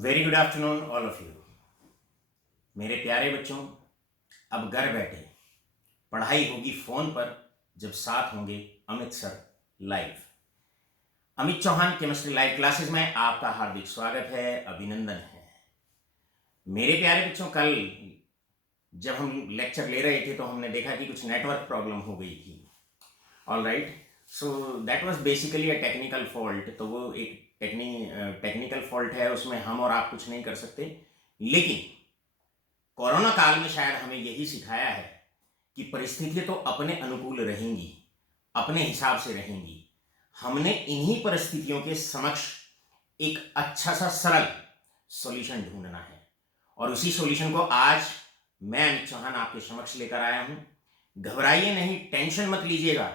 Very good afternoon all of you. मेरे प्यारे बच्चों, अब घर बैठे पढ़ाई होगी फोन पर जब साथ होंगे Amit sir live. Amit Chauhan chemistry live classes में आपका हार्दिक स्वागत है, अभिनंदन है। मेरे प्यारे बच्चों, कल जब हम लेक्चर ले रहे थे तो हमने देखा कि कुछ नेटवर्क प्रॉब्लम हो गई थी। All right, so that was basically a technical fault. तो वो एक टेक्निकल फॉल्ट है, उसमें हम और आप कुछ नहीं कर सकते। लेकिन कोरोना काल में शायद हमें यही सिखाया है कि परिस्थितियां तो अपने अनुकूल रहेंगी, अपने हिसाब से रहेंगी। हमने इन्हीं परिस्थितियों के समक्ष एक अच्छा सा सरल सॉल्यूशन ढूंढना है, और उसी सॉल्यूशन को आज मैं अमित चौहान आपके समक्ष लेकर आया हूं। घबराइए नहीं, टेंशन मत लीजिएगा।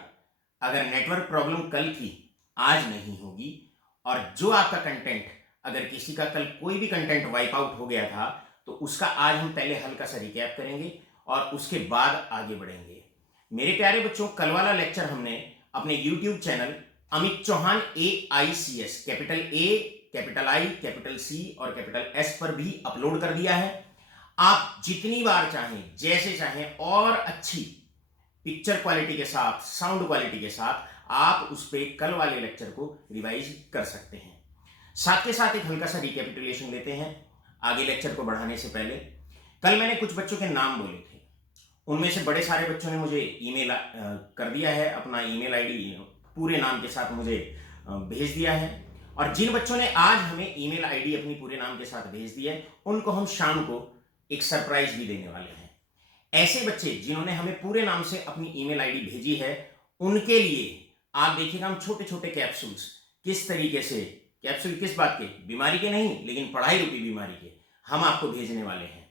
अगर नेटवर्क प्रॉब्लम कल थी, आज नहीं होगी। और जो आपका कंटेंट, अगर किसी का कल कोई भी कंटेंट वाइप आउट हो गया था, तो उसका आज हम पहले हल्का सा रिकैप करेंगे और उसके बाद आगे बढ़ेंगे। मेरे प्यारे बच्चों, कल वाला लेक्चर हमने अपने YouTube channel Amit Chauhan AICS, capital A, capital I, capital C और कैपिटल S पर भी अपलोड कर दिया है। आप जितनी बार चाहें, जैसे चाहें, और अच्छी पिक्चर क्वालिटी के साथ, साउंड क्वालिटी के साथ आप उस पे कल वाले लेक्चर को रिवाइज कर सकते हैं। साथ के साथ एक हल्का सा रिकैपिटुलेशन लेते हैं आगे लेक्चर को बढ़ाने से पहले। कल मैंने कुछ बच्चों के नाम बोले थे, उनमें से बड़े सारे बच्चों ने मुझे ईमेल कर दिया है, अपना ईमेल आईडी पूरे नाम के साथ मुझे भेज दिया है। और जिन बच्चों ने आज हमें ईमेल आईडी अपनी पूरे नाम के साथ भेज दी है, उनको हम शाम को एक सरप्राइज भी देने वाले हैं। ऐसे बच्चे जिन्होंने हमें पूरे नाम से अपनी ईमेल आईडी भेजी है, उनके लिए आप देखिएगा हम छोटे छोटे कैप्सूल्स किस तरीके से, कैप्सूल किस बात के, बीमारी के नहीं लेकिन पढ़ाई रूपी बीमारी के, हम आपको भेजने वाले हैं।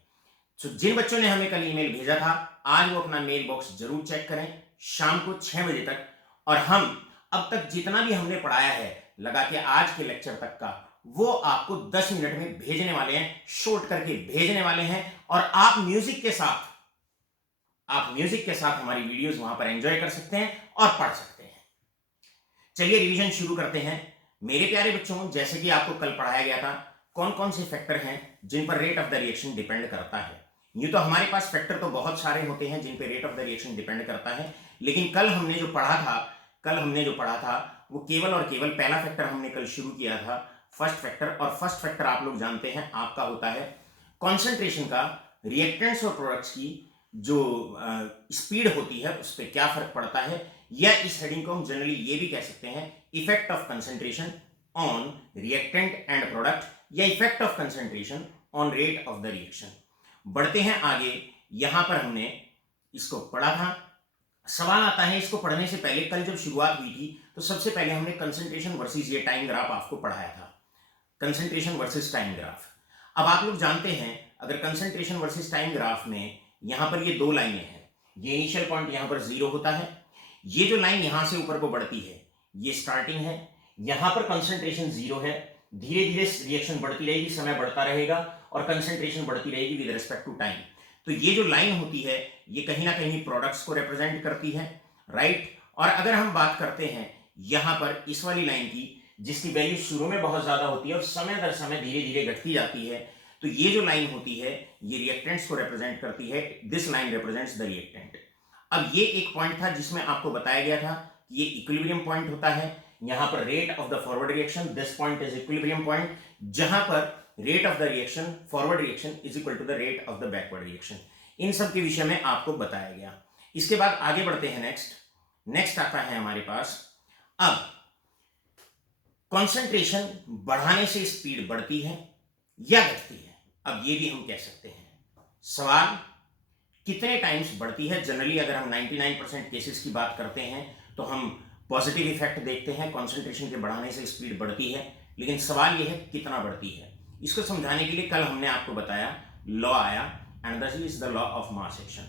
तो जिन बच्चों ने हमें कल ईमेल भेजा था, आज वो अपना मेल बॉक्स जरूर चेक करें शाम को 6 बजे तक। और हम अब तक जितना भी हमने पढ़ाया है लगा के आज के लेक्चर तक का, वो आपको 10 मिनट में भेजने वाले हैं, शॉर्ट करके भेजने वाले हैं। और आप म्यूजिक के साथ हमारी वीडियोस वहां पर एंजॉय कर सकते हैं और पढ़ सकते हैं। चलिए रिवीजन शुरू करते हैं। मेरे प्यारे बच्चों, जैसे कि आपको कल पढ़ाया गया था, कौन कौन से फैक्टर हैं जिन पर rate of the reaction depend करता है। यूं तो हमारे पास फैक्टर तो बहुत सारे होते हैं जिन पर rate of the reaction depend करता है, लेकिन कल हमने जो पढ़ा था वो केवल और केवल पहला फैक्टर हमने कल शुरू किया था, फर्स्ट फैक्टर। और फर्स्ट फैक्टर आप लोग जानते हैं आपका होता है कॉन्सेंट्रेशन का रिएक्टेंट्स और प्रोडक्ट्स की जो स्पीड होती है उस पर क्या फर्क पड़ता है, या इस हेडिंग को हम जनरली ये भी कह सकते हैं effect of concentration on reactant and product, या effect of concentration on rate of the reaction. बढ़ते हैं आगे। यहां पर हमने इसको पढ़ा था। सवाल आता है इसको पढ़ने से पहले, कल जब शुरुआत हुई थी तो सबसे पहले हमने कंसंट्रेशन वर्सेस ये टाइम ग्राफ आपको पढ़ाया था, कंसंट्रेशन वर्सेस टाइम ग्राफ। अब आप लोग जानते हैं अगर कंसंट्रेशन वर्सेस टाइम ग्राफ में यहां पर ये दो लाइनें हैं, ये इनिशियल पॉइंट यहां पर 0 होता है, ये जो लाइन यहां से ऊपर को बढ़ती है ये स्टार्टिंग है, यहां पर कंसंट्रेशन 0 है। धीरे धीरे रिएक्शन बढ़ती रहेगी, समय बढ़ता रहेगा और कंसंट्रेशन बढ़ती रहेगी विद रिस्पेक्ट टू टाइम। तो ये जो लाइन होती है ये कहीं ना कहीं प्रोडक्ट्स को रिप्रेजेंट करती है, राइट। और अगर हम बात करते हैं यहां पर इस वाली लाइन की, जिसकी वैल्यू शुरू में बहुत ज्यादा होती है और समय दर समय धीरे धीरे घटती जाती है, तो ये जो लाइन होती है ये रिएक्टेंट्स को रिप्रेजेंट करती है। This line represents the reactant. अब ये एक पॉइंट था जिसमें आपको बताया गया था कि ये इक्विलिब्रियम पॉइंट होता है। यहां पर rate of the forward reaction, this point is equilibrium point, जहां पर rate of the reaction, forward reaction is equal to the rate of the backward reaction. इन सब के विषय में आपको बताया गया। इसके बाद आगे बढ़ते हैं। नेक्स्ट आता है हमारे पास, अब कॉन्सेंट्रेशन बढ़ाने से स्पीड बढ़ती है या घटती है। अब ये भी हम कह सकते हैं। सवाल कितने टाइम्स बढ़ती है। जनरली अगर हम 99% केसेस की बात करते हैं तो हम पॉजिटिव इफेक्ट देखते हैं, कॉन्सेंट्रेशन के बढ़ाने से स्पीड बढ़ती है। लेकिन सवाल यह है कितना बढ़ती है। इसको समझाने के लिए कल हमने आपको बताया लॉ आया, and this is the law of mass action.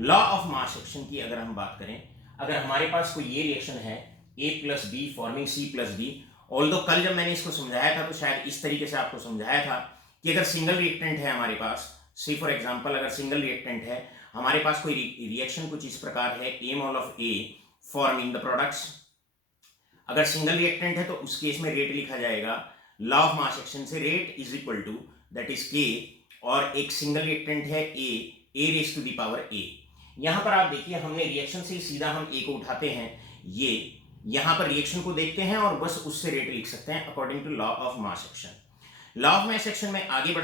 Law of mass action की अगर हम बात करें, अगर हमारे पास कोई ये रिएक्शन है A + B forming C + D, although कल जब मैंने इसको समझाया था तो शायद इस तरीके से आपको समझाया था कि अगर सिंगल रिएक्टेंट है हमारे पास, सी फॉर एग्जांपल अगर सिंगल रिएक्टेंट है, हमारे पास कोई रिएक्शन कुछ इस प्रकार है, A mol of A forming the products. अगर सिंगल रिएक्टेंट है तो उस केस में रेट लिखा जाएगा लॉ ऑफ मास एक्शन से rate is equal to that is K, और एक सिंगल रिएक्टेंट है A raise to the power A. यहां पर आप देखिए हमने रिएक्शन से सीधा हम ए को उठाते हैं, ये यहां पर रिएक्शन को देखते हैं और बस उससे रेट लिख सकते हैं according to law of mass action. Law of mass action में आगे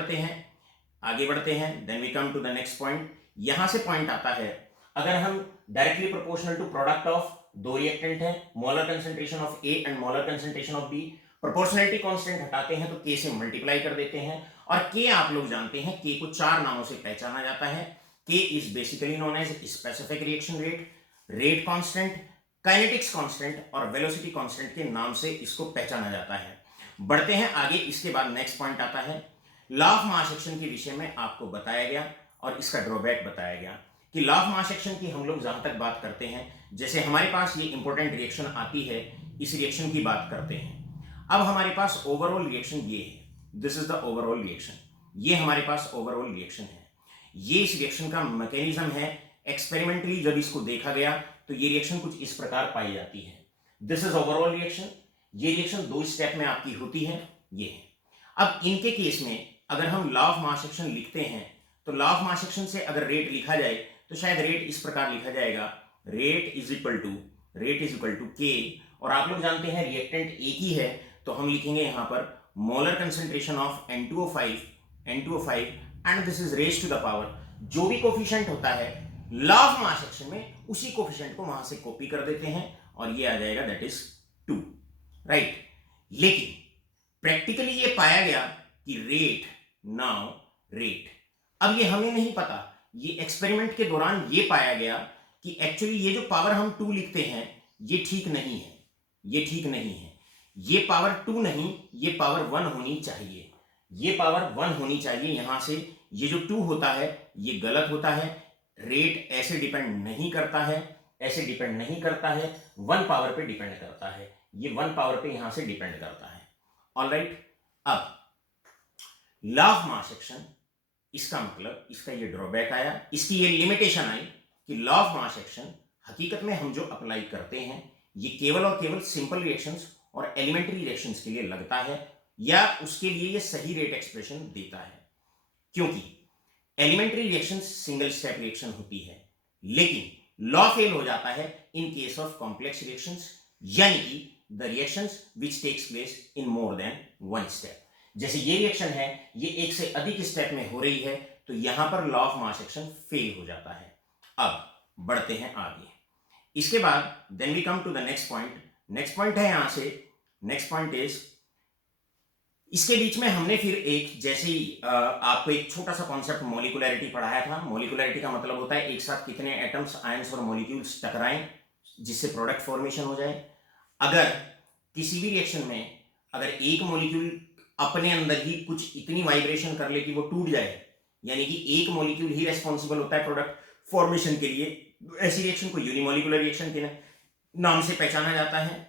बढ़ते हैं then we come to the next point. यहां से पॉइंट आता है, अगर हम directly proportional to product of दो रिएक्टेंट है, molar concentration of A and molar concentration of B, proportionality constant हटाते हैं तो के से मल्टीप्लाई कर देते हैं, और के आप लोग जानते हैं के को चार नामों से पहचाना जाता है। K is basically known as specific reaction rate, rate constant, kinetics constant और वेलोसिटी कांस्टेंट के नाम से इसको पहचाना जाता है। बढ़ते हैं आगे, इसके बाद नेक्स्ट पॉइंट आता है, लॉ ऑफ मास एक्शन के विषय में आपको बताया गया और इसका ड्रॉबैक बताया गया कि लॉ ऑफ मास एक्शन की हम लोग जहां तक बात करते हैं, जैसे हमारे पास ये इंपॉर्टेंट रिएक्शन आती है, इस रिएक्शन की बात करते हैं। अब हमारे पास ओवरऑल रिएक्शन ये है, this is the overall reaction, ये हमारे पास ओवरऑल रिएक्शन है। ये इस रिएक्शन का मैकेनिज्म है। एक्सपेरिमेंटली जब इसको देखा गया तो ये रिएक्शन कुछ इस प्रकार पाई जाती है। This is overall reaction. ये रिएक्शन दो स्टेप में आपकी होती है, ये है। अब इनके केस में अगर हम लॉ ऑफ मास एक्शन लिखते हैं तो लॉ ऑफ मास एक्शन से अगर रेट लिखा जाए तो शायद रेट इस प्रकार लिखा जाएगा, रेट इज इक्वल टू के, और आप लोग जानते हैं रिएक्टेंट एक ही है तो हम लिखेंगे यहां पर molar concentration of N2O5 and this is raise to the power, जो भी कोफिशिएंट होता है लॉ ऑफ मास एक्शन में उसी कोफिशिएंट को वहां से कॉपी कर देते हैं और ये आ जाएगा दैट इज 2, राइट। लेकिन प्रैक्टिकली ये पाया गया कि रेट, अब ये हमें नहीं पता, ये एक्सपेरिमेंट के दौरान ये पाया गया कि एक्चुअली ये जो पावर हम 2 लिखते हैं ये ठीक नहीं है, ये पावर 2 नहीं, ये पावर 1 होनी चाहिए, ये पावर 1 होनी चाहिए। यहां से ये जो 2 होता है ये गलत होता है। रेट ऐसे डिपेंड नहीं करता है, 1 पावर पे डिपेंड करता है, ये 1 पावर पे यहां से डिपेंड करता है। ऑलराइट, अब लॉ ऑफ मास एक्शन, इसका मतलब इसका ये ड्रॉबैक आया, इसकी ये लिमिटेशन आई कि लॉ ऑफ मास एक्शन हकीकत में हम जो अप्लाई करते हैं ये केवल और केवल सिंपल रिएक्शंस और एलिमेंट्री रिएक्शंस के लिए लगता है, या उसके लिए ये सही रेट एक्सप्रेशन देता है, क्योंकि elementary reactions single step reaction होती है, लेकिन लॉ फेल हो जाता है in case of complex reactions, यानी कि the reactions which takes place in more than 1 step. जैसे ये रिएक्शन है, ये एक से अधिक स्टेप में हो रही है तो यहां पर law of mass action fail हो जाता है। अब बढ़ते हैं आगे, इसके बाद then we come to the next point है यहां से, नेक्स्ट पॉइंट इज, इसके बीच में हमने फिर एक, जैसे ही आपको एक छोटा सा कॉन्सेप्ट मॉलिक्युलैरिटी पढ़ाया था। मॉलिक्युलैरिटी का मतलब होता है एक साथ कितने एटम्स, आयंस और मॉलिक्यूल्स टकराएं जिससे प्रोडक्ट फॉर्मेशन हो जाए। अगर किसी भी रिएक्शन में अगर एक मॉलिक्यूल अपने अंदर ही कुछ इतनी वाइब्रेशन कर ले कि वो टूट जाए, यानी कि एक मॉलिक्यूल ही रेस्पॉन्सिबल होता है प्रोडक्ट फॉर्मेशन के लिए, ऐसी रिएक्शन को यूनिमॉलिक्यूलर रिएक्शन के नाम से पहचाना जाता है।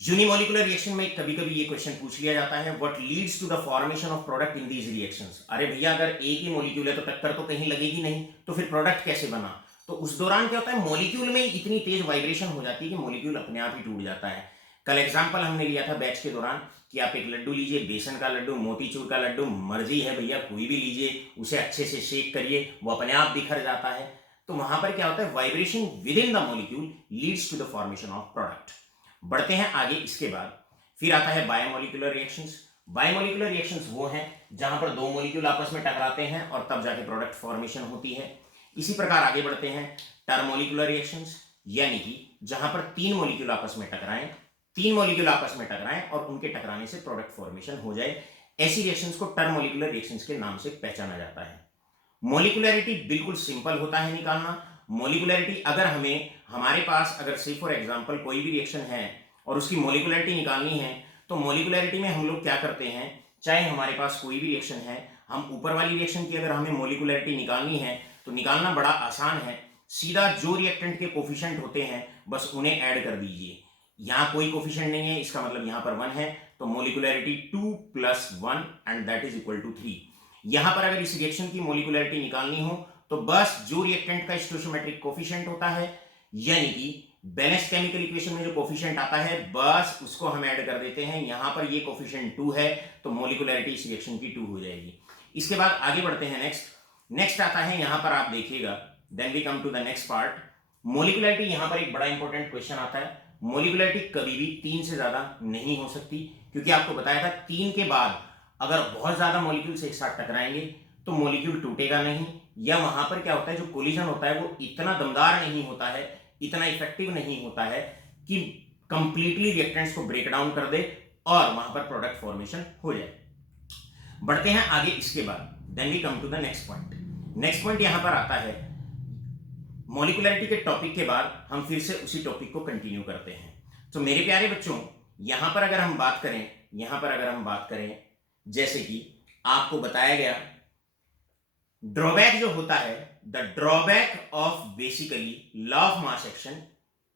यूनिमॉलिक्यूलर रिएक्शन में कभी कभी ये क्वेश्चन पूछ लिया जाता है, what leads to the formation of product in these reactions. अरे भैया, अगर एक ही मॉलिक्यूल है तो टक्कर तो कहीं लगेगी नहीं, तो फिर प्रोडक्ट कैसे बना? तो उस दौरान क्या होता है, मॉलिक्यूल में इतनी तेज वाइब्रेशन हो जाती है कि मॉलिक्यूल अपने आप ही टूट जाता है। कल एग्जांपल हमने लिया था बैच के दौरान कि आप एक लड्डू लीजिए, बेसन का लड्डू, मोतीचूर का लड्डू, मर्जी है भैया कोई भी लीजिए, उसे अच्छे से शेक करिए, वो अपने आप बिखर जाता है। तो वहां पर क्या होता है, vibration within the molecule leads to the formation of product. बढ़ते हैं आगे, इसके बाद फिर आता है बायोमोलिकुलर रिएक्शंस। बायोमोलिकुलर रिएक्शंस वो हैं जहां पर दो मॉलिक्यूल आपस में टकराते हैं और तब जाके प्रोडक्ट फॉर्मेशन होती है। इसी प्रकार आगे बढ़ते हैं टर्मोलिकुलर रिएक्शंस, यानी कि जहां पर तीन मॉलिक्यूल आपस में टकराएं और उनके टकराने से प्रोडक्ट फॉर्मेशन हो जाए, ऐसी रिएक्शंस को टर्मोलिकुलर रिएक्शंस के नाम से पहचाना जाता है। मोलिकुलैरिटी बिल्कुल सिंपल होता है निकालना। मोलिकुलैरिटी अगर हमारे पास अगर से फॉर एग्जांपल कोई भी रिएक्शन है और उसकी मोलिकुलैरिटी निकालनी है, तो मोलिकुलैरिटी में हम लोग क्या करते हैं, चाहे हमारे पास कोई भी रिएक्शन है, हम ऊपर वाली रिएक्शन की अगर हमें मोलिकुलैरिटी निकालनी है तो निकालना बड़ा आसान है। सीधा जो रिएक्टेंट के कोफिशिएंट होते हैं बस उन्हें ऐड कर दीजिए। यहाँ कोई कोफिशिएंट नहीं है, इसका मतलब यहाँ पर 1 है, तो molecularity 2 + 1 and that is equal to 3। यहाँ पर अगर इस रिएक्शन की मोलिकुलैरिटी निकालनी हो तो बस जो रिएक्टेंट का स्टोइचियोमेट्रिक कोफिशिएंट होता है, यानी कि बैलेंस्ड केमिकल इक्वेशन में जो कोफिशिएंट आता है बस उसको हम ऐड कर देते हैं। यहां पर ये कोफिशिएंट 2 है तो मोलिकुलरिटी इस रिएक्शन की 2 हो जाएगी। इसके बाद आगे बढ़ते हैं। नेक्स्ट आता है, यहां पर आप देखिएगा, then we come to the next part, molecularity. यहां पर एक बड़ा इंपॉर्टेंट क्वेश्चन आता है। मोलिकुलरिटी कभी भी 3 से ज्यादा नहीं हो सकती, क्योंकि आपको बताया था 3 के बाद अगर बहुत ज्यादा मॉलिक्यूल्स एक साथ टकराएंगे तो मॉलिक्यूल टूटेगा नहीं, या वहां पर क्या होता है, जो कोलिजन होता है वो इतना दमदार नहीं होता है, इतना इफेक्टिव नहीं होता है कि कंप्लीटली रिएक्टेंट्स को ब्रेक डाउन कर दे और वहां पर प्रोडक्ट फॉर्मेशन हो जाए। बढ़ते हैं आगे। इसके बाद then we come to the next point. Next point यहां पर आता है, मॉलिकुलरिटी के टॉपिक के बाद हम फिर से उसी टॉपिक को कंटिन्यू करते हैं। तो मेरे प्यारे बच्चों, यहां पर अगर हम बात करें जैसे कि आपको बताया गया, ड्रॉबैक जो होता है, the drawback of basically law of mass action,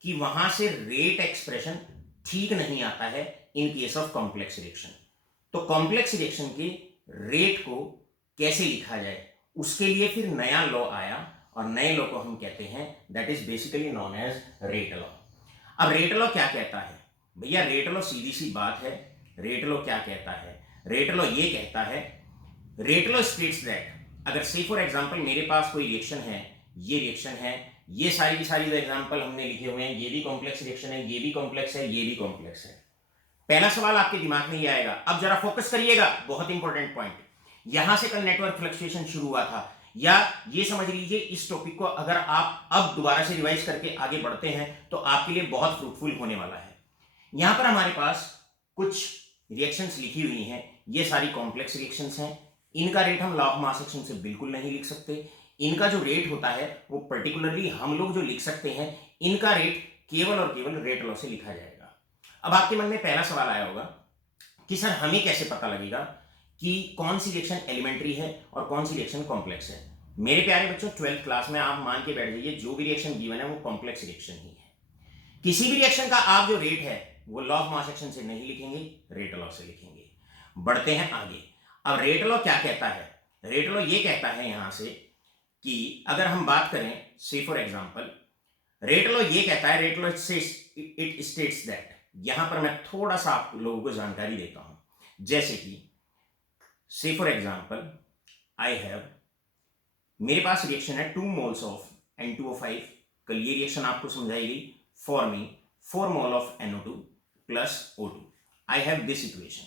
कि वहां से रेट एक्सप्रेशन ठीक नहीं आता है in case of complex reaction. तो कॉम्प्लेक्स रिएक्शन के रेट को कैसे लिखा जाए, उसके लिए फिर नया लॉ आया, और नए लॉ को हम कहते हैं that is basically known as rate law. अब रेट लॉ क्या कहता है भैया? रेट लॉ सीधी सी बात है। रेट लॉ क्या कहता है? रेट लॉ ये कहता है, रेट लॉ स्टेट्स दैट, अगर से फॉर एग्जांपल मेरे पास कोई रिएक्शन है, ये रिएक्शन है, ये सारी की सारी एग्जांपल हमने लिखे हुए हैं, ये भी कॉम्प्लेक्स रिएक्शन है, ये भी कॉम्प्लेक्स है, ये भी कॉम्प्लेक्स है। पहला सवाल आपके दिमाग में ये आएगा, अब जरा फोकस करिएगा, बहुत इंपॉर्टेंट पॉइंट। यहां से कल नेटवर्क फ्लक्चुएशन शुरू हुआ था, या ये समझ लीजिए इस टॉपिक को अगर आप अब दोबारा से रिवाइज करके आगे बढ़ते हैं तो आपके लिए बहुत फ्रूटफुल होने वाला है। यहां पर हमारे पास कुछ रिएक्शंस लिखी हुई हैं, ये सारी कॉम्प्लेक्स रिएक्शंस हैं। इनका रेट हम लॉ ऑफ मास एक्शन से बिल्कुल नहीं लिख सकते। इनका जो रेट होता है वो पर्टिकुलरली हम लोग जो लिख सकते हैं, इनका रेट केवल और केवल रेट लॉ से लिखा जाएगा। अब आपके मन में पहला सवाल आया होगा कि सर हमें कैसे पता लगेगा कि कौन सी रिएक्शन एलिमेंट्री है और कौन सी रिएक्शन कॉम्प्लेक्स है? मेरे प्यारे बच्चों, 12th क्लास में आप मान के बैठ जाइए, जो भी रिएक्शन गिवन है वो कॉम्प्लेक्स रिएक्शन ही है। किसी भी रिएक्शन का आप जो रेट है वो लॉ ऑफ मास एक्शन से नहीं लिखेंगे, रेट लॉ से लिखेंगे। बढ़ते हैं आगे। अब रेट लॉ क्या कहता है? रेट लॉ ये कहता है यहां से कि अगर हम बात करें, से फॉर एग्जांपल, रेट लॉ ये कहता है, rate law it states that, यहां पर मैं थोड़ा सा आप लोगों को जानकारी देता हूं। जैसे कि से फॉर एग्जांपल आई हैव, मेरे पास रिएक्शन है 2 मोल्स ऑफ N2O5, कल ये रिएक्शन आपको समझाई गई, forming 4 mole of NO2 plus O2। I have this equation.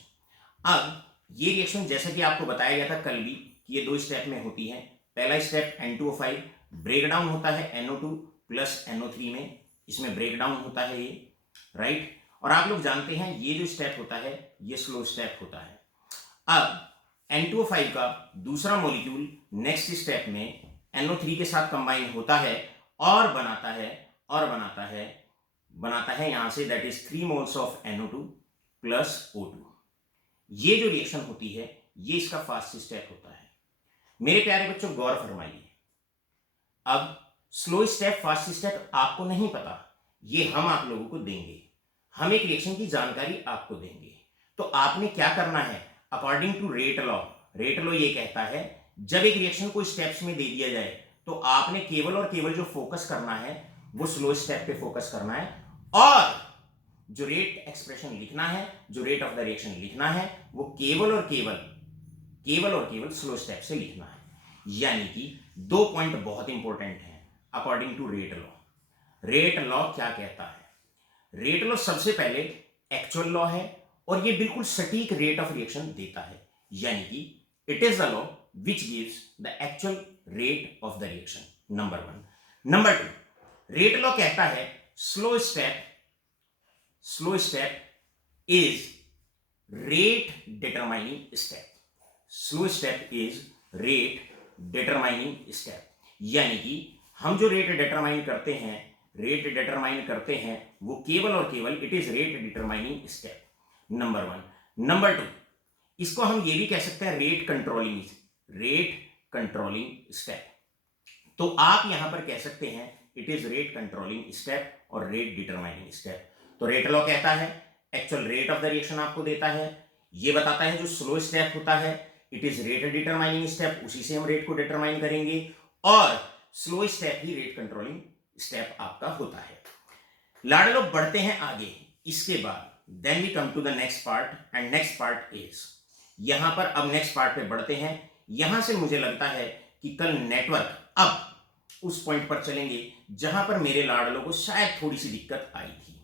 अब ये रिएक्शन जैसा कि आपको बताया गया था कल भी कि ये 2 स्टेप में होती है। पहला स्टेप N2O5 ब्रेक डाउन होता है NO2 प्लस NO3 में, इसमें ब्रेक डाउन होता है ये, राइट। और आप लोग जानते हैं ये जो स्टेप होता है ये स्लो स्टेप होता है। अब N2O5 का दूसरा मॉलिक्यूल नेक्स्ट स्टेप में NO3 के साथ कंबाइन होता है और बनाता है यहां say that is 3 moles of NO2 plus O2। ये जो रिएक्शन होती है ये इसका फास्ट स्टेप होता है। मेरे प्यारे बच्चों गौर फरमाइए, अब स्लो स्टेप फास्ट स्टेप आपको नहीं पता, ये हम आप लोगों को देंगे, हम एक रिएक्शन की जानकारी आपको देंगे। तो आपने क्या करना है, अकॉर्डिंग टू रेट लॉ ये कहता है जब एक रिएक्शन को स्टेप्स में दे दिया जाए तो आपने केवल और केवल जो फोकस करना है वो स्लो स्टेप पे फोकस करना है, और जो रेट एक्सप्रेशन लिखना है, जो रेट ऑफ द रिएक्शन लिखना है, वो केवल और केवल स्लो स्टेप से लिखना है। यानी कि 2 पॉइंट बहुत इंपॉर्टेंट हैं according to rate law. Rate law क्या कहता है? रेट लॉ सबसे पहले एक्चुअल लॉ है और ये बिल्कुल सटीक रेट ऑफ रिएक्शन देता है, यानी कि it is the law which gives the actual rate of the reaction, number 1। Number 2, rate law कहता है slow step is rate determining step. Slow step is rate determining step, यानी कि हम जो रेट डिटरमाइन करते हैं वो केवल और केवल it is rate determining step, number 1। Number 2, इसको हम ये भी कह सकते हैं रेट कंट्रोलिंग स्टेप। तो आप यहां पर कह सकते हैं it is rate controlling step और रेट डिटरमाइनिंग स्टेप। तो रेट लॉ कहता है actual rate of the reaction आपको देता है, ये बताता है जो स्लो स्टेप होता है it is rate determining step, उसी से हम रेट को डिटरमाइन करेंगे, और स्लो स्टेप ही रेट कंट्रोलिंग स्टेप आपका होता है। लाडलो बढ़ते हैं आगे। इसके बाद then we come to the next part and next part is, यहां पर अब नेक्स्ट पार्ट पे बढ़ते हैं। यहां से मुझे लगता है कि कल नेटवर्क अब उस पॉइंट पर चलेंगे जहां पर मेरे लाडलो को शायद थोड़ी सी दिक्कत आई थी।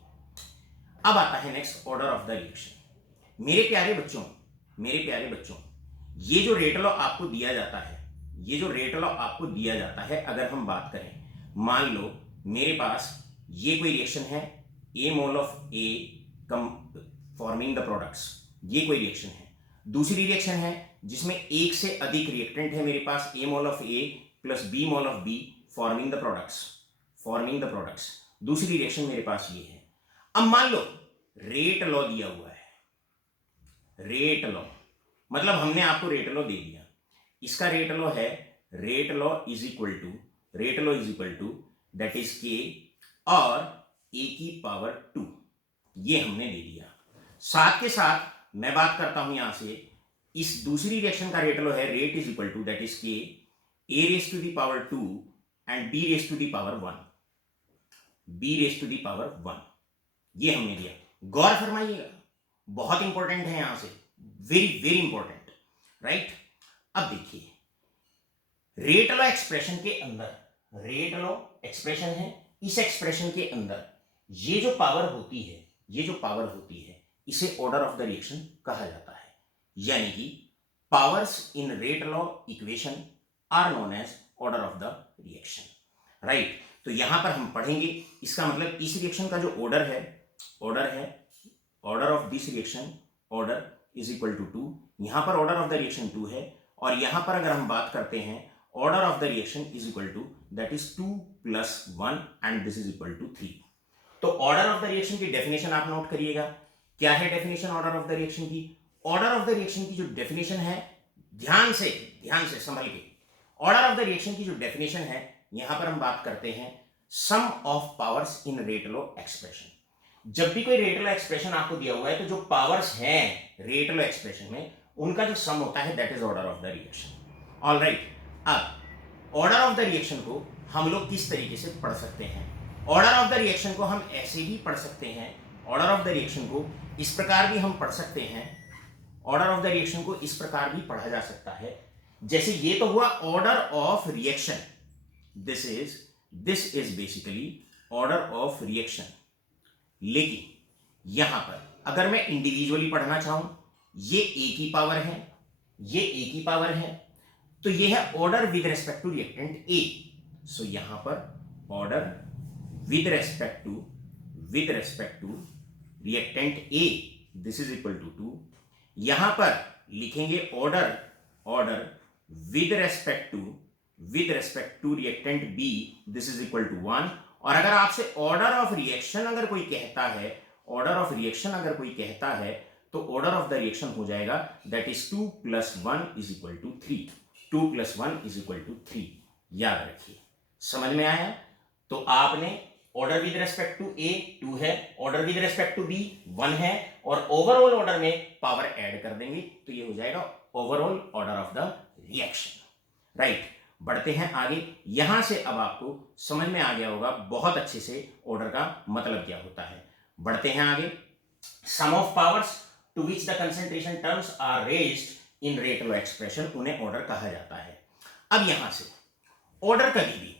अब आता है next order of the reaction. मेरे प्यारे बच्चों, मेरे प्यारे बच्चों, ये जो रेट लॉ आपको दिया जाता है, ये जो रेट लॉ आपको दिया जाता है, अगर हम बात करें, मान लो मेरे पास ये कोई रिएक्शन है, a mole of A come forming the products, ये कोई रिएक्शन है। दूसरी रिएक्शन है जिसमें एक से अधिक रिएक्टेंट है मेरे पास, a mole of A plus B mole of B forming the products, forming the products. दूसरी रिएक्शन मेरे पास ये है। अब मान लो रेट लॉ दिया हुआ है, रेट लॉ मतलब हमने आपको रेट लॉ दे दिया। इसका रेट लॉ है, rate law is equal to, rate law is equal to that is K और ए की पावर 2, ये हमने दे दिया। साथ के साथ मैं बात करता हूं यहां से, इस दूसरी रिएक्शन का रेट लॉ है, rate is equal to that is K A raise to the power 2 and B raise to the power 1, B raise to the power 1, ये हमने दिया। गौर फरमाइएगा, बहुत इंपॉर्टेंट है यहां से, वेरी वेरी इंपॉर्टेंट, राइट। अब देखिए रेट लॉ एक्सप्रेशन के अंदर, रेट लॉ एक्सप्रेशन है, इस एक्सप्रेशन के अंदर ये जो पावर होती है, ये जो पावर होती है, इसे ऑर्डर ऑफ द रिएक्शन कहा जाता है। यानी कि powers in rate law equation are known as order of the reaction, right. तो यहां पर हम पढ़ेंगे, इसका मतलब इस रिएक्शन का जो ऑर्डर है, order of this reaction, order is equal to 2, यहां पर ऑर्डर ऑफ द रिएक्शन 2 है, और यहां पर अगर हम बात करते हैं order of the reaction is equal to that is 2 plus 1 and this is equal to 3। तो ऑर्डर ऑफ द रिएक्शन की डेफिनेशन आप नोट करिएगा। क्या है definition order of the reaction की? ऑर्डर ऑफ द रिएक्शन की जो डेफिनेशन है, ध्यान से संभल के, ऑर्डर ऑफ द रिएक्शन की जो डेफिनेशन है, यहां पर हम बात करते हैं sum of powers in rate law expression. जब भी कोई रेट लॉ एक्सप्रेशन आपको दिया हुआ है, तो जो पावर्स हैं रेट लॉ एक्सप्रेशन में, उनका जो सम होता है that is order of the reaction. Alright, अब ऑर्डर ऑफ द रिएक्शन को हम लोग किस तरीके से पढ़ सकते हैं? ऑर्डर ऑफ द रिएक्शन को हम ऐसे भी पढ़ सकते हैं, ऑर्डर ऑफ द रिएक्शन को इस प्रकार भी हम पढ़ सकते हैं, ऑर्डर ऑफ द रिएक्शन को इस प्रकार भी पढ़ा जा सकता है। जैसे ये तो हुआ order of reaction, this is basically order of reaction. लेकिन यहां पर अगर मैं इंडिविजुअली पढ़ना चाहूं, ये ए की पावर है, ये ए की पावर है, तो ये है order with respect to reactant A. So यहां पर order with respect to reactant A, this is equal to 2। यहां पर लिखेंगे order with respect to reactant B, this is equal to 1। और अगर आपसे ऑर्डर ऑफ रिएक्शन अगर कोई कहता है, ऑर्डर ऑफ रिएक्शन अगर कोई कहता है, तो ऑर्डर ऑफ द रिएक्शन हो जाएगा that is 2 plus 1 is equal to 3, 2 plus 1 is equal to 3। याद रखिए, समझ में आया? तो आपने order with respect to A 2 है, order with respect to B 1 है, और ओवरऑल ऑर्डर में पावर ऐड कर देंगे, तो ये हो जाएगा overall order of the reaction, right. बढ़ते हैं आगे। यहां से अब आपको समझ में आ गया होगा बहुत अच्छे से ऑर्डर का मतलब क्या होता है। बढ़ते हैं आगे। Sum of powers to which the concentration terms are raised in rate law expression, उन्हें ऑर्डर कहा जाता है। अब यहां से ऑर्डर कभी भी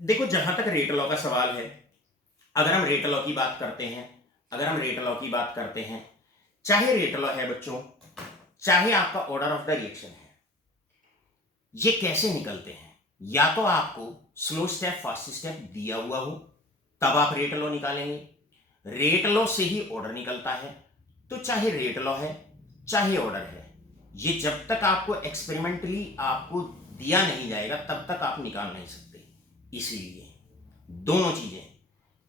देखो, जहां तक रेट लॉ का सवाल है, अगर हम रेट लॉ की बात करते हैं, चाहे रेट लॉ है बच्चों, चाहे आपका ऑर्डर ऑफ द रिएक्शन है, ये कैसे निकलते हैं? या तो आपको स्लो स्टेप फास्ट स्टेप दिया हुआ हो, तब आप रेट लॉ निकालेंगे। रेट लॉ से ही ऑर्डर निकलता है। तो चाहे रेट लॉ है चाहे ऑर्डर है, ये जब तक आपको एक्सपेरिमेंटली आपको दिया नहीं जाएगा तब तक आप निकाल नहीं सकते। इसलिए दोनों चीजें,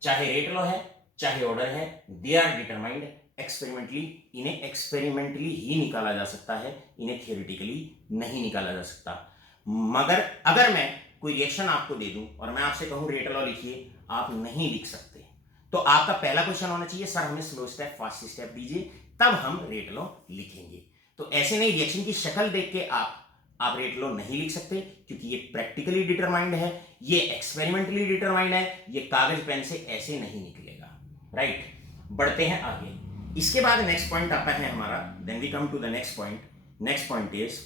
चाहे रेट लॉ है चाहे ऑर्डर है, दे आर डिटरमाइंड एक्सपेरिमेंटली। इन्हें एक्सपेरिमेंटली ही निकाला जा सकता है, इन्हें थियोरेटिकली नहीं निकाला जा सकता। मगर अगर मैं कोई रिएक्शन आपको दे दूं और मैं आपसे कहूं रेट लॉ लिखिए, आप नहीं लिख सकते। तो आपका पहला क्वेश्चन होना चाहिए, सर हमें स्लो स्टेप फास्ट स्टेप दीजिए, तब हम रेट लॉ लिखेंगे। तो ऐसे नहीं, रिएक्शन की शक्ल देख के आप रेट लॉ नहीं लिख सकते, क्योंकि ये प्रैक्टिकली डिटरमाइंड है, ये एक्सपेरिमेंटली डिटरमाइंड है, ये कागज पेन से ऐसे नहीं निकलेगा। राइट। बढ़ते हैं आगे। इसके बाद नेक्स्ट पॉइंट आता है हमारा, then we come to the next point. Next point is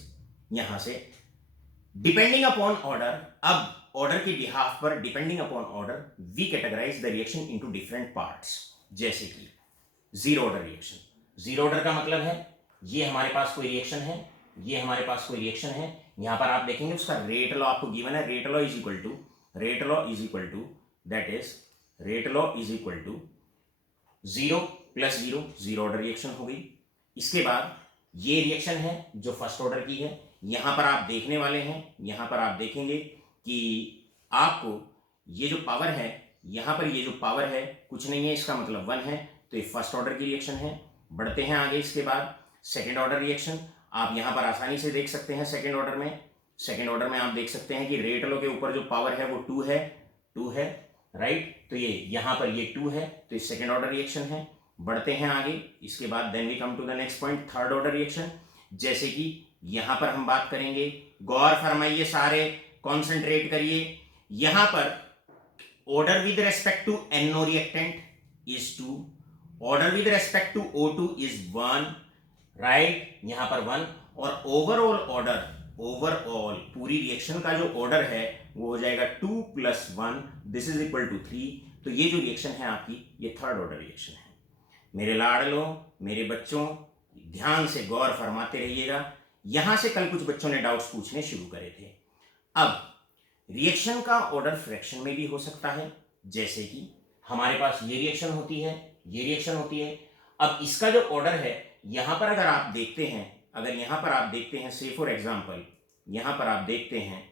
यहां से डिपेंडिंग अपॉन ऑर्डर। अब ऑर्डर के बिहाफ पर depending upon order we categorize the reaction into different parts. जैसे कि zero order reaction. Zero order का मतलब है ये हमारे पास कोई रिएक्शन है, ये हमारे पास कोई रिएक्शन है, यहां पर आप देखेंगे उसका रेट लॉ आपको गिवन है। Rate law is equal to that is rate law is equal to zero plus zero, zero order reaction हो गई। इसके बाद ये रिएक्शन है जो फर्स्ट ऑर्डर की है। यहां पर आप देखने वाले हैं, यहां पर आप देखेंगे कि आपको ये जो पावर है, यहां पर ये जो पावर है कुछ नहीं है, इसका मतलब 1 है, तो ये फर्स्ट ऑर्डर की रिएक्शन है। बढ़ते हैं आगे। इसके बाद सेकेंड ऑर्डर रिएक्शन आप यहां पर आसानी से देख सकते हैं। सेकेंड ऑर्डर में आप देख सकते हैं कि रेट लॉ के ऊपर जो पावर है वो 2 है, राइट। तो ये यहां पर ये 2 है, तो ये सेकेंड ऑर्डर रिएक्शन है। बढ़ते हैं आगे। इसके बाद then we come to the next point, third order reaction. जैसे कि यहां पर हम बात करेंगे, गौर फरमाइए सारे, कॉन्सेंट्रेट करिए। यहां पर order with respect to NO reactant is 2, order with respect to O2 is 1, right, यहां पर 1। और ओवरऑल ऑर्डर, ओवरऑल पूरी रिएक्शन का जो ऑर्डर है वो हो जाएगा 2 + 1, दिस इज इक्वल टू 3। तो ये जो रिएक्शन है आपकी, ये थर्ड ऑर्डर रिएक्शन है। मेरे लाडलों, मेरे बच्चों, ध्यान से गौर फरमाते रहिएगा। यहां से कल कुछ बच्चों ने डाउट्स पूछने शुरू करे थे। अब रिएक्शन का ऑर्डर फ्रैक्शन में भी हो सकता है। जैसे कि हमारे पास ये रिएक्शन होती है, ये रिएक्शन होती है। अब इसका जो ऑर्डर है, यहां पर अगर आप देखते हैं, अगर यहां पर आप देखते हैं, से फॉर एग्जांपल यहां पर आप देखते हैं,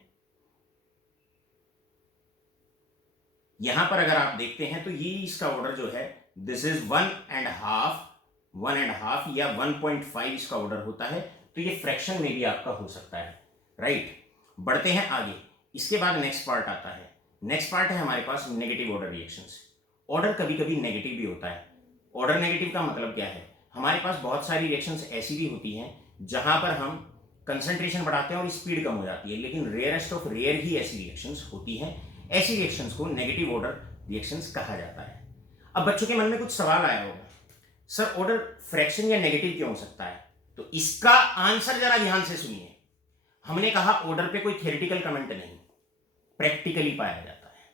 यहां पर अगर आप देखते हैं तो ये इसका ऑर्डर जो है दिस इज 1.5 या 1.5 इसका ऑर्डर होता है। तो ये फ्रैक्शन में भी आपका हो सकता है, राइट। बढ़ते हैं आगे। इसके बाद नेक्स्ट पार्ट आता है। नेक्स्ट पार्ट है हमारे पास नेगेटिव ऑर्डर रिएक्शंस। ऑर्डर कभी कभी नेगेटिव भी होता है। ऑर्डर नेगेटिव का मतलब क्या है, हमारे पास बहुत सारी रिएक्शंस ऐसी भी होती हैं जहां पर हम कंसंट्रेशन बढ़ाते हैं और स्पीड कम हो जाती है, लेकिन रेयरेस्ट ऑफ रेयर ही ऐसी रिएक्शंस होती हैं। ऐसी रिएक्शंस को नेगेटिव ऑर्डर रिएक्शंस कहा जाता है। अब बच्चों के मन में कुछ सवाल आया होगा, सर ऑर्डर फ्रैक्शन या नेगेटिव क्यों हो सकता है? तो इसका आंसर जरा ध्यान से सुनिए। हमने कहा ऑर्डर पे कोई थ्योरेटिकल कमेंट नहीं, प्रैक्टिकली पाया जाता है,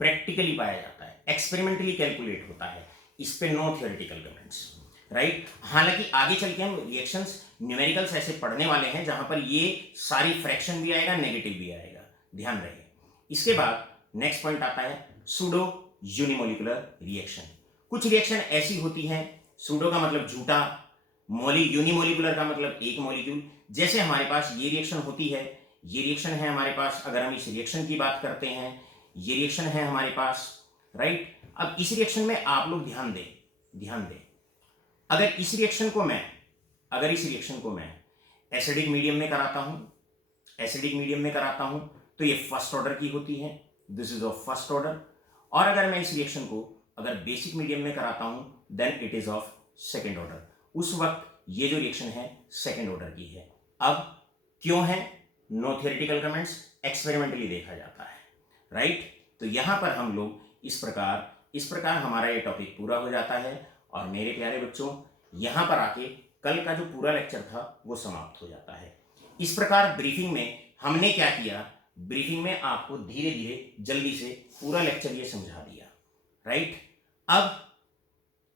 प्रैक्टिकली पाया जाता है, एक्सपेरिमेंटली कैलकुलेट होता है, इस पे नो थ्योरेटिकल कमेंट्स, राइट। हालांकि आगे चल के हम रिएक्शंस न्यूमेरिकल्स ऐसे पढ़ने वाले हैं जहां पर ये सारी फ्रैक्शन भी आएगा, नेगेटिव भी आएगा, ध्यान रहे। इसके बाद नेक्स्ट पॉइंट आता है सूडो यूनिमोलिकुलर रिएक्शन। कुछ रिएक्शन ऐसी होती हैं, सूडो का मतलब झूठा, यूनिमोलिकुलर का मतलब एक मॉलिक्यूल। जैसे हमारे पास ये रिएक्शन होती है, ये रिएक्शन है हमारे पास, अगर हम इस रिएक्शन की बात करते हैं, ये रिएक्शन है हमारे पास, राइट। अब इस रिएक्शन में आप लोग ध्यान दें, अगर इस रिएक्शन को मैं एसिडिक मीडियम में कराता हूं, तो ये फर्स्ट ऑर्डर की होती है, this is of first order. और अगर मैं इस रिएक्शन को अगर बेसिक मीडियम में कराता हूं, then it is of second order. उस वक्त ये जो रिएक्शन है सेकेंड ऑर्डर की है। अब क्यों है? नो थ्योरेटिकल कमेंट्स, एक्सपेरिमेंटली देखा जाता है, राइट। तो यहां पर हम लोग इस प्रकार हमारा ये टॉपिक पूरा हो जाता है। और मेरे प्यारे बच्चों, यहां पर आके कल का जो पूरा लेक्चर था वो समाप्त हो जाता है। इस प्रकार ब्रीफिंग में हमने क्या किया, ब्रीफिंग में आपको धीरे धीरे जल्दी से पूरा लेक्चर ये समझा दिया, राइट। अब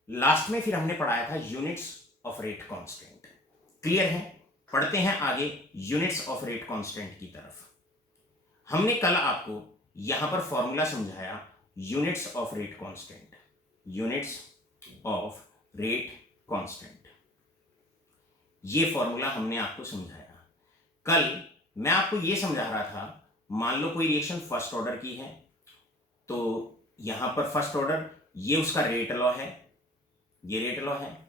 लास्ट में फिर हमने पढ़ाया था units of rate constant, clear है। पढ़ते हैं आगे यूनिट्स ऑफ रेट कांस्टेंट की तरफ। हमने कल आपको यहां पर फॉर्मूला समझाया units of rate constant, units of rate constant, ये फॉर्मूला हमने आपको समझाया। कल मैं आपको ये समझा रहा था, मान लो कोई रिएक्शन फर्स्ट ऑर्डर की है, तो यहां पर फर्स्ट ऑर्डर, ये उसका रेट लॉ है, ये रेट लॉ है।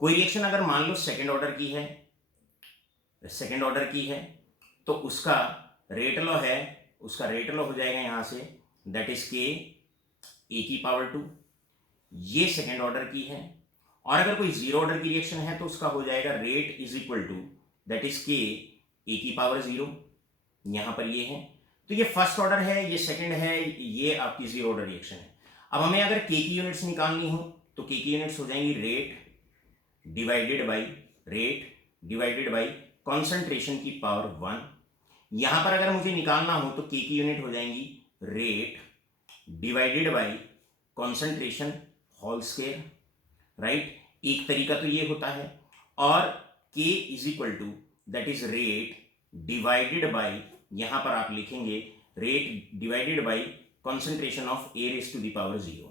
कोई रिएक्शन अगर मान लो सेकेंड ऑर्डर की है, तो उसका रेट लॉ है, उसका रेट लॉ हो जाएगा यहां से, दैट इज के e⁻², ये सेकेंड ऑर्डर की है। और अगर कोई जीरो ऑर्डर की रिएक्शन है तो उसका हो जाएगा rate is equal to that is K e⁻0, यहां पर ये है। तो ये फर्स्ट ऑर्डर है, ये सेकंड है, ये आपकी जीरो ऑर्डर रिएक्शन है। अब हमें अगर के की यूनिट्स निकालनी हो तो के की यूनिट्स हो जाएंगी रेट डिवाइडेड बाई कॉन्सेंट्रेशन की पावर 1। यहां पर अगर मुझे निकालना हो तो के की यूनिट हो जाएंगी rate divided by concentration whole square, right. एक तरीका तो ये होता है, और K is equal to that is rate divided by, यहां पर आप लिखेंगे rate divided by concentration of A raise to the power 0।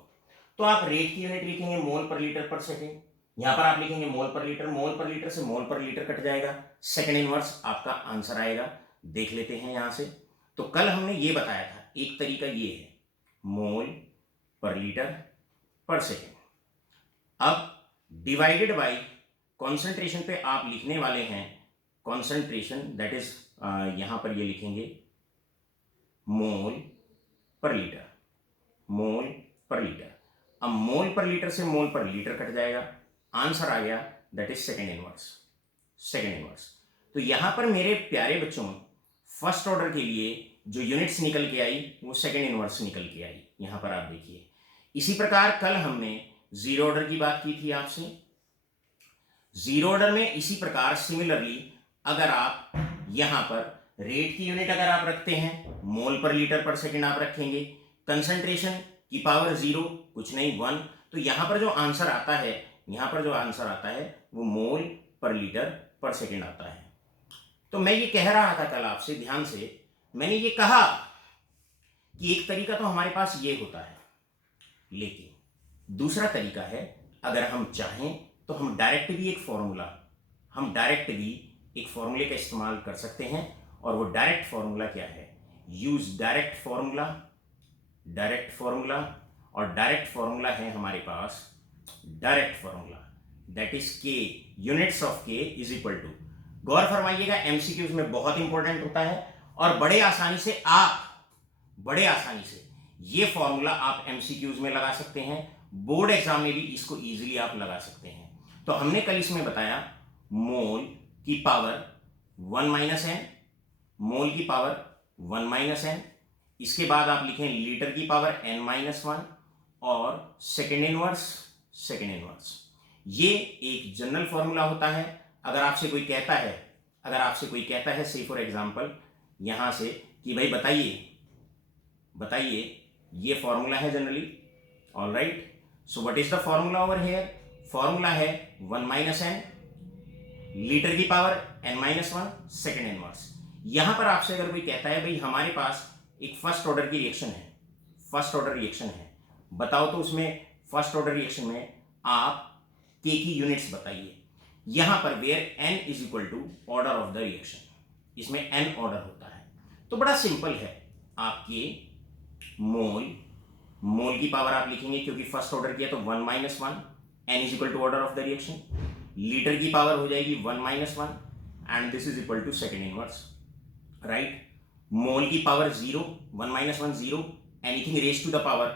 तो आप रेट की यूनिट लिखेंगे मोल पर लीटर पर सेकेंड, यहां पर आप लिखेंगे मोल पर लीटर से मोल पर लीटर कट जाएगा, सेकेंड इनवर्स आपका आंसर आएगा। देख लेते हैं यहां से। तो कल हमने ये बताया था, एक तरीका ये है मोल पर लीटर पर सेकेंड। अब डिवाइडेड बाय कॉन्सेंट्रेशन पे आप लिखने वाले हैं कॉन्सेंट्रेशन, दैट इज यहां पर ये लिखेंगे मोल पर लीटर, मोल पर लीटर। अब मोल पर लीटर से मोल पर लीटर कट जाएगा, आंसर आ गया दैट इज सेकेंड इनवर्स। तो यहां पर मेरे प्यारे बच्चों फर्स्ट ऑर्डर के लिए जो यूनिट्स निकल के आई वो सेकेंड इनवर्स निकल के आई, यहां पर आप देखिए। इसी प्रकार कल हमने जीरो ऑर्डर की बात की थी आपसे। जीरो ऑर्डर में इसी प्रकार सिमिलरली अगर आप यहां पर रेट की यूनिट अगर आप रखते हैं मोल पर लीटर पर सेकेंड आप रखेंगे, कंसंट्रेशन की पावर 0 कुछ नहीं 1, तो यहां पर जो आंसर आता है वो मोल पर लीटर पर सेकेंड आता है। तो मैं ये कह रहा था कल आपसे, ध्यान से मैंने ये कहा कि एक तरीका तो हमारे पास ये होता है, लेकिन दूसरा तरीका है अगर हम चाहें तो हम डायरेक्ट भी एक फॉर्मूले का इस्तेमाल कर सकते हैं। और वो डायरेक्ट फॉर्मूला क्या है, यूज डायरेक्ट फॉर्मूला, और डायरेक्ट फॉर्मूला है हमारे पास direct formula that is K, units of K is equal to, गौर फरमाइएगा एमसीक्यूज में बहुत इंपॉर्टेंट होता है, और बड़े आसानी से ये फॉर्मूला आप एमसीक्यूज में लगा सकते हैं, बोर्ड एग्जाम में भी इसको इजीली आप लगा सकते हैं। तो हमने कल इसमें बताया मोल की पावर 1 माइनस एन, मोल की पावर 1 माइनस एन, इसके बाद आप लिखें लीटर की पावर n माइनस 1 और सेकेंड इनवर्स। ये एक जनरल फॉर्मूला होता है। अगर आपसे कोई कहता है से फॉर एग्जांपल यहां से कि भाई बताइए ये फॉर्मूला है generally, alright. So what is the formula over here, formula है 1 माइनस एन, लीटर की power n minus 1, second inverse. यहां पर आपसे अगर कोई कहता है भाई हमारे पास एक फर्स्ट ऑर्डर रिएक्शन है, बताओ तो उसमें फर्स्ट ऑर्डर रिएक्शन में आप के की यूनिट्स बताइए। यहां पर where n is equal to order of the reaction, इसमें n ऑर्डर होता है। तो बड़ा सिंपल है, आपके मोल की पावर आप लिखेंगे क्योंकि फर्स्ट ऑर्डर किया तो 1 minus 1, n is equal to order of the reaction, litre की पावर हो जाएगी 1 minus 1 and this is equal to second inverse, right. Mole की पावर 0, 1 minus 1 0, anything raise to the power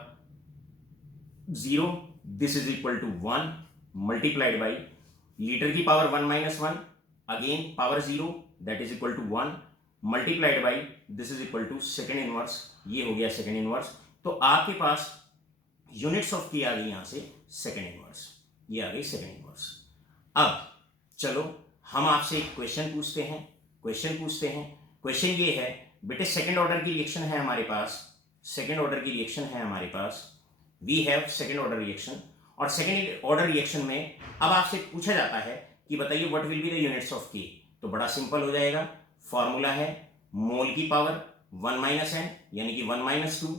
0, this is equal to 1 multiplied by litre की पावर 1 minus 1, again power 0 that is equal to 1 multiplied by this is equal to second inverse, ये हो गया second inverse. तो आपके पास units of की आ गई यहां से सेकेंड इनवर्स, ये आ गई सेकेंड इनवर्स। अब चलो हम आपसे एक क्वेश्चन पूछते हैं। क्वेश्चन ये है बेटे, सेकेंड ऑर्डर की रिएक्शन है हमारे पास, we have second order reaction, और सेकेंड ऑर्डर रिएक्शन में अब आपसे पूछा जाता है कि बताइए what will be the units of K. तो बड़ा सिंपल हो जाएगा, फॉर्मूला है मोल की पावर 1 माइनस एन यानी कि 1 माइनस 2,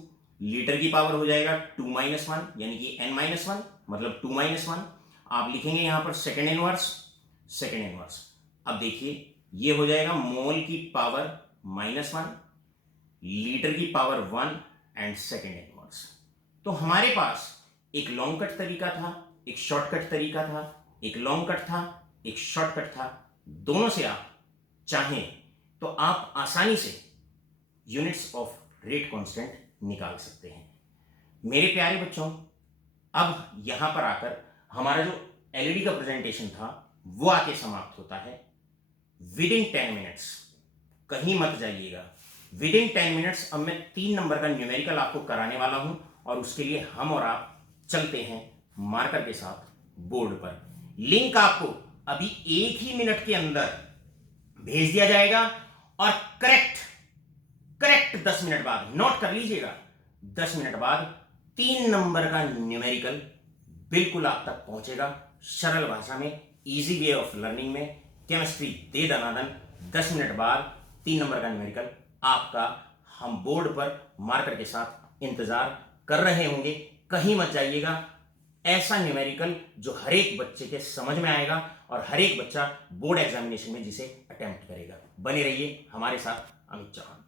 लीटर की पावर हो जाएगा 2 माइनस 1 यानी कि n माइनस 1 मतलब 2 माइनस 1, आप लिखेंगे यहां पर सेकेंड इनवर्स। अब देखिए ये हो जाएगा मोल की पावर -1, लीटर की पावर 1 एंड सेकेंड इनवर्स। तो हमारे पास एक लॉन्ग कट तरीका था, एक शॉर्टकट तरीका था, एक लॉन्ग कट था, एक शॉर्टकट था। दोनों से आप चाहें तो आप आसानी से यूनिट्स ऑफ रेट कांस्टेंट निकाल सकते हैं। मेरे प्यारे बच्चों, अब यहां पर आकर हमारा जो एलईडी का प्रेजेंटेशन था वो आके समाप्त होता है। विदिन 10 मिनट्स, कहीं मत जाइएगा, विदिन 10 मिनट्स अब मैं 3 नंबर का न्यूमेरिकल आपको कराने वाला हूं, और उसके लिए हम और आप चलते हैं मार्कर के साथ बोर्ड पर। लिंक आपको अभी 1 ही मिनट के अंदर भेज दिया जाएगा और करेक्ट 10 मिनट बाद, नोट कर लीजिएगा, 10 मिनट बाद 3 नंबर का न्यूमेरिकल बिल्कुल आप तक पहुंचेगा सरल भाषा में, इजी वे ऑफ लर्निंग में। केमिस्ट्री दे दनादन 10 मिनट बाद 3 नंबर का न्यूमेरिकल आपका हम बोर्ड पर मार्कर के साथ इंतजार कर रहे होंगे। कहीं मत जाइएगा। ऐसा न्यूमेरिकल जो हर एक बच्चे के समझ में आएगा और हर एक बच्चा बोर्ड एग्जामिनेशन में जिसे अटेम्प्ट करेगा। बने रहिए हमारे साथ, अमित चौहान।